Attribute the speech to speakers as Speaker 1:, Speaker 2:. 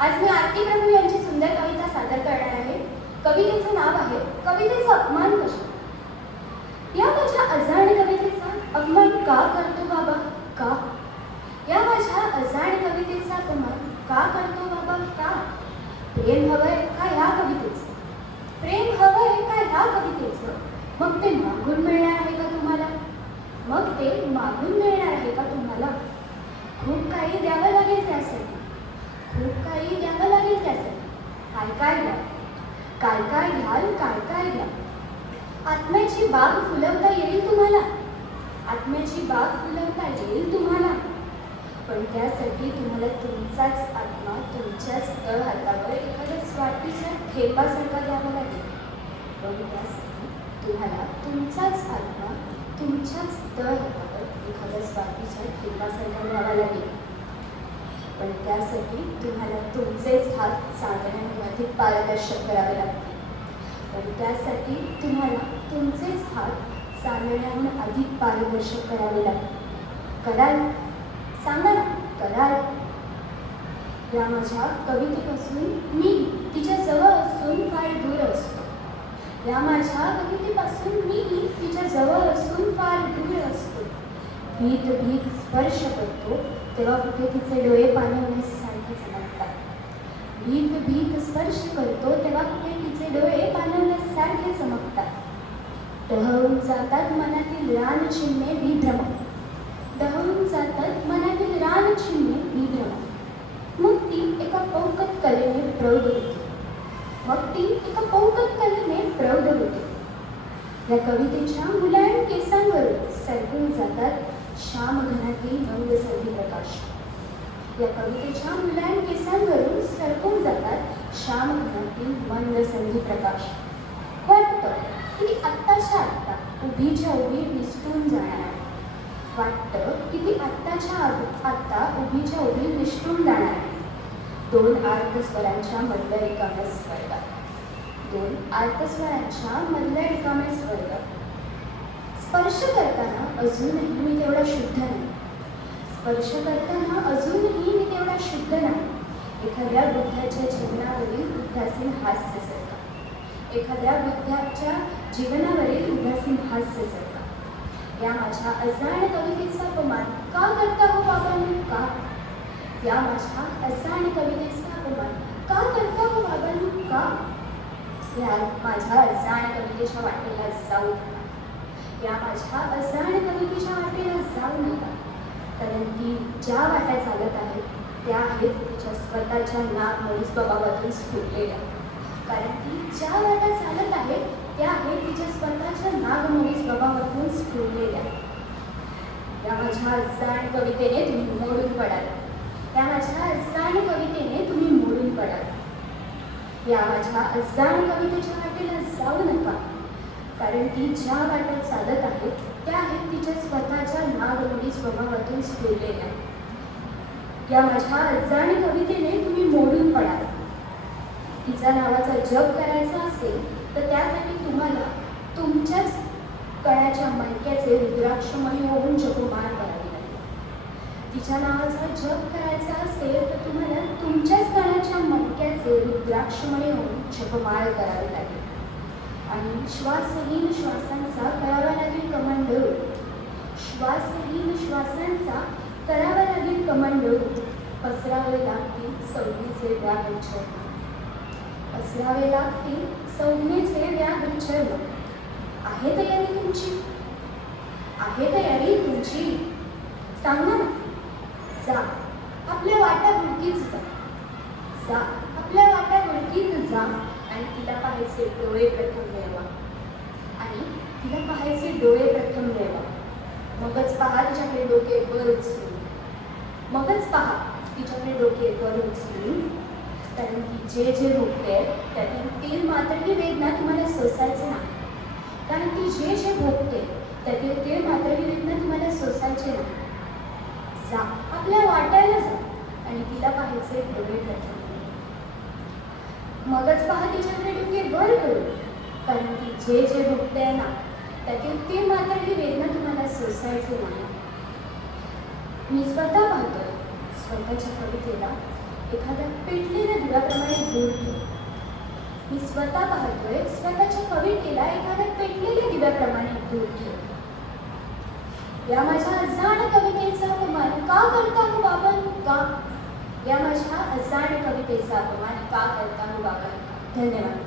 Speaker 1: आज मी आरती प्रभू यांची सुंदर कविता सादर करणार आहे. कवितेचं नाव आहे कवितेचा अपमान कशा? या माझ्या अजाण कवितेचा अपमान का करतो बाबा? का? या माझ्या अजाण कवितेचा अपमान का करतो बाबा? का? प्रेम हवंय का ह्या कवितेचं? प्रेम हवंय का ह्या कवितेचं? मग ते मागून मिळणार आहे का तुम्हाला? मग ते मागून मिळणार आहे का तुम्हाला? खूप काही द्यावं लागेल त्यासाठी. खूप काही द्यावं लागेल त्याचं. काय काय द्या काय काय घ्याल काय काय घ्या आत्म्याची बाग फुलवता येईल तुम्हाला. आत्म्याची बाग फुलवता येईल तुम्हाला. पण त्यासाठी तुम्हाला तुमचाच आत्मा तुमच्याच तळ हातावर एखाद्या स्वाटीच्या ठेपासारखा द्यावा लागेल. पण त्यासाठी तुम्हाला तुमचाच आत्मा तुमच्याच तळ हातावर एखाद्या स्वाटीच्या ठेपासारखा द्यावा लागेल. पण त्यासाठी तुम्हाला तुमचेच हात चालण्यामध्ये पारदर्शक करावे लागतील. पण त्यासाठी तुम्हाला तुमचेच हात चालण्याहून अधिक पारदर्शक करावे लागतील. कराल? सांगा ना कराल. या माझ्या कवितेपासून मी तिच्या जवळ असून फार दूर असतो. या माझ्या कवितेपासून मी तिच्या जवळ असून फार दूर असतो. भीत भीत स्पर्श करतो तेव्हा कुठे तिचे डोळे पाणवण्यासारखे चमकतात. भीत भीत स्पर्श करतो तेव्हा कुठे तिचे डोळे पाणवण्यासारखे चमकतात. टहळून जातात मनातील रान चिन्हे विभ्रम. टहळून जातात मनातील रान चिन्हे विभ्रम. मग ती एका पौकत कलेने प्रौढ होती. मग ती एका पौकत कलेने प्रौढ होते. या कवितेच्या मुलायम केसांवरून सरकून जातात श्याम घनातील मंद संधी प्रकाश. या कवितेच्या मुलायम केसांवरून सरकून जातात श्याम घनातील मंद संधी प्रकाश. वाटतं की ती आत्ताच्या आत्ता उभीच्या उभी निसटून जाणार आहे वाटतं की ती आत्ताच्या आत- आत्ता उभीच्या उभी निसटून जाणार आहे दोन आर्तस्वरांच्या मधल्या रिकाम्या स्पर्धा. दोन आर्तस्वरांच्या मधल्या रिकाम्या स्पर्धा. स्पर्श करताना अजूनही मी तेवढा शुद्ध नाही. स्पर्श करताना अजूनही मी तेवढा शुद्ध नाही. एखाद्या बुद्धाच्या जीवनावरील उदासीन सरका. एखाद्या बुद्धाच्या जीवनावरील उदासीन सरका. या माझ्या अजाण कवितेचा अपमान का करता हो बाबांनी? का? या माझ्या अजाण कवितेचा अपमान का करता हो बाबांनी? का? या माझ्या अजाण कवितेच्या वाटेला जाऊ या माझ्या अजाण कवितेच्या वाटेला जाऊ नका. कारण ती ज्या वाट्या चालत आहेत त्या आहेत तिच्या स्वतःच्या नागमोडी स्वभावातून स्फुटलेल्या कारण ती ज्या वाट्या चालत आहेत त्या आहेत तिच्या स्वतःच्या नागमोडी स्वभावातून स्फुटलेल्या या माझ्या अजाण कवितेने तुम्ही मोडून पडाल. या माझ्या अजाण कवितेने तुम्ही मोडून पडाल. या माझ्या अजाण कवितेच्या वाटेला कारण ती ज्या वाटेत चालत आहे त्या आहेत तिच्या स्वतःच्या नागमोडी स्वभावातून स्फुरलेल्या या माझ्या अजाणी कवितेने तुम्ही मोडून पडाल. तिचा नावाचा जप करायचा असेल तर त्यासाठी तुम्हाला तुमच्याच कळ्याच्या मणक्याचे रुद्राक्षमय होऊन जपमाळ करावी लागेल. तिच्या नावाचा जप करायचा असेल तर तुम्हाला तुमच्याच कळ्याच्या मणक्याचे रुद्राक्षमय होऊन जगमाळ करावी लागेल. श्वासहीन श्वासांचा करावा लागेल कमांडो. श्वासहीन श्वासांचा करावा लागेल कमांडो. पसरावे लागतील संधीचे व्यागच्छर पसरावे लागतील संज्ञेचे व्यागच्छर आहे तयारी तुमची? आहे तयारी तुमची. सांगा ना. जा. आपल्या वाट्या बुडकीत जा. जा. आपल्या वाट्या बुडकीत जा. आणि तिला पाहायचे डोळे प्रथम मिळवा आणि तिला पाहायचे डोळे प्रथम मिळवा मगच पहा तिच्याकडे डोके वर उचलून. मगच पहा तिच्याकडे डोके वर उचलून. कारण ती जे जे भोगते त्यातील तेल मात्रही वेदना तुम्हाला सोसायचे नाही. कारण ती जे जे भोगते त्यातील तेल मात्रही वेदना तुम्हाला सोसायचे नाही. जा आपल्या वाटायला जा. आणि तिला पाहायचे डोळे प्रथम मगच पहा तिच्याकडे डोके वर करू कारण ती जे जे भोगते ना त्यातील ते मात्र ही वेदना तुम्हाला सोसायचे नाही. मी स्वतः पाहतोय स्वतःच्या कवितेला एखाद्या पेटलेल्या मी स्वतः पाहतोय स्वतःच्या कवितेला एखाद्या पेटलेल्या दिव्याप्रमाणे दूर ठेव या माझ्या जाण कवितेचा अपमान का करता हो बाबा? का? या माझ्या अजाण कवितेचा अपमान का करता हो बाबा धन्यवाद.